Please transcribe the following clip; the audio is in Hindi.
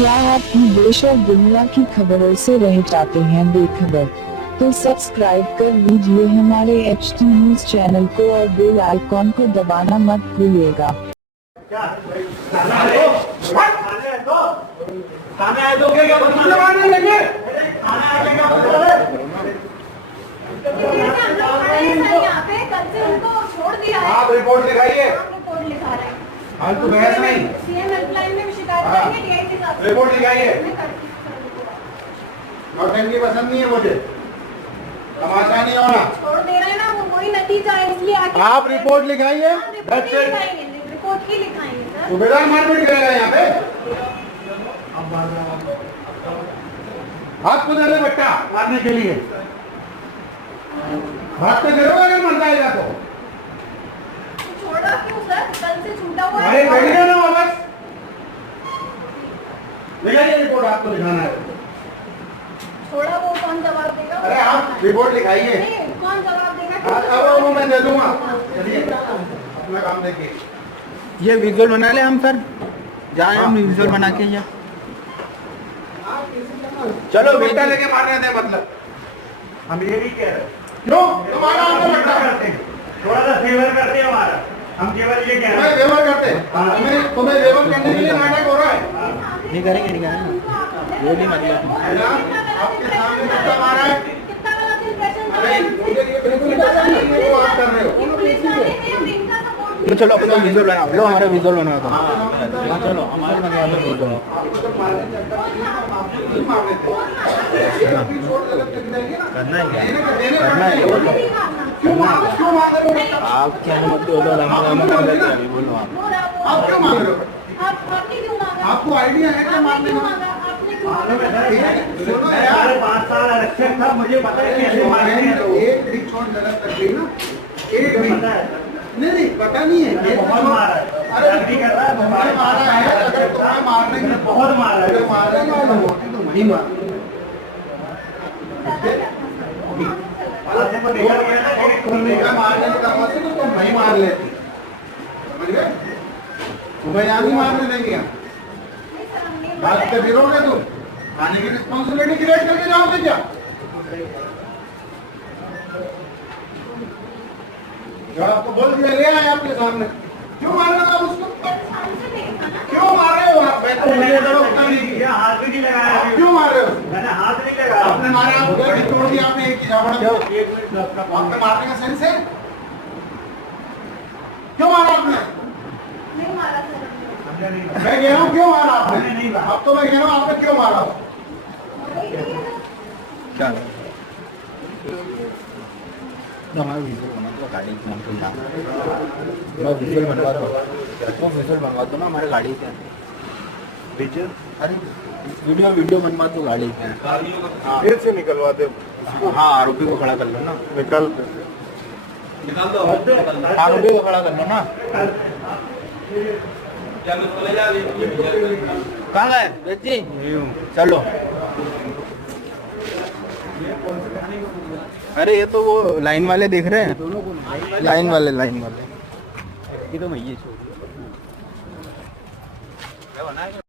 क्या आप भी देश और दुनिया की खबरों से रह जाते हैं बेखबर? तो सब्सक्राइब कर लीजिए हमारे HT न्यूज चैनल को और बेल आइकॉन को दबाना मत भूलिएगा। आप रिपोर्ट लिखाइए। रिपोर्ट लिखा रहे हैं। फालतू बहस नहीं। सीएम हेल्पलाइन में भी शिकायत करेंगे डीआईजी साहब से। रिपोर्ट लिखाइए। मैं करती हूँ। नौटंकी पसंद नहीं है मुझे, तमाशा नहीं होना। छोड़ दे रहे हैं ना, वो वही नतीजा है, इसलिए आके आप रिपोर्ट लिखाइए। रिपोर्ट ही लिखाएंगे सर। सूबेदार मारपीट करेगा यहाँ पे। हाथ को दे रहे बट्टा मारने के लिए, हाथ तो गिरोगे अगर मर जाएगा तो। छोड़ा क्यों सर? कल से छूटा हुआ अरे बैठिए ना वापस, लिखाइए रिपोर्ट। आपको लिखाना है। छोड़ा वो कौन जवाब देगा? अरे आप रिपोर्ट लिखाइए। नहीं, कौन जवाब देगा? अब वो मैं दे दूंगा। चलिए अपना काम देखिए। ये विजुअल बना ले हम सर, जाए हम विजुअल बना के या चलो बेटा लेके मारने थे, मतलब हम ये नहीं कह रहे, क्यों तुम्हारा आपको बट्टा करते हैं, थोड़ा सा फेवर करते हैं हमारा। हम केवल ये कह रहे तुम्हें हैं, वेवर करते हैं। तुम्हें वेवर करने के लिए नाटक हो रहा है। नहीं करेंगे वो नहीं मतलब है ना? आपके सामने बट्टा मारा है। कितना गलत इंप्रेशन अरे मुझे ये बिल्कुल पसंद नहीं है, वो आप कर रहे हो। पुलिस वाले हैं, हम इनका सपोर्ट तो चलो अपना विजुअल बना लो, हमारा विजुअल बना दो। हाँ चलो हमारा बना लो विजुअल। आपको तो मारने चक्कर में आप नहीं मार लेते। ये अपनी छोड़ दे लगते देंगे ना। करना है क्या? देने करना है क्यों मार रहे हो? आप क्या मत बोलो, हम बोलो आप क्यों मार रहे हो? आपने क्यों मांगा? आपको आइडिया है क्या मारने क्यों का? मांगा? आपने क्यों मांगा? सुनो मैं यार, साढ़े 5 साल आरक्षक था, मुझे पता है कैसे मारते हैं लोग। एक भी छोड़ गलत कर गई ना, एक भी पता है, नहीं पता नहीं है। मैंने बहुत मारा है। अरे गलती कर रहा है, तुम्हें मारा है, अगर तुम्हें मारने की बहुत मारा है। मारने की मालूम होती तो वही मार। आपको देखा गया ना, एक खून तुम्हें निकला। मारने की दवा से तो तुम वही मार लेती। समझ गए? तुम्हें यहाँ नहीं मारने देंगे हम। बात से गिरोगे तुम, खाने की रिस्पॉन्सिबिलिटी क्रिएट करके जाओगे क्या? जो आपको बोल दिया ले आए आपके सामने, क्यों मार रहे हो आप उसको? क्यों मार रहे हो आप? मैं तो मुझे तो रोकता नहीं ये किया। हाथ भी नहीं लगाया आप अभी। क्यों मार रहे हो? मैंने हाथ नहीं लगाया। आपने मारा, आप घर तोड़ दिया आपने एक ही झापड़ में। एक मिनट आपका आपने मारने का सेंस है? क्यों मारा आपने? नहीं मारा सर। हमने नहीं मारा। मैं कह रहा हूँ क्यों मारा हमने आपने? नहीं मारा। अब तो मैं कह रहा हूँ आपने क्यों मारा? क्या हमारा विजुअल बना दो गाड़ी की हमको यहाँ। मैं विजुअल बनवा दो, वो विजुअल बनवा दो ना हमारे गाड़ी के विजुअल। अरे वीडियो बनवा दो गाड़ी के। फिर से निकलवा दे। हाँ आरोपी को खड़ा कर लो ना, निकल आरोपी को खड़ा कर लो ना। कहाँ गए बेटी? चलो। अरे ये तो वो लाइन वाले देख रहे हैं, लाइन वाले ये तो मैं ये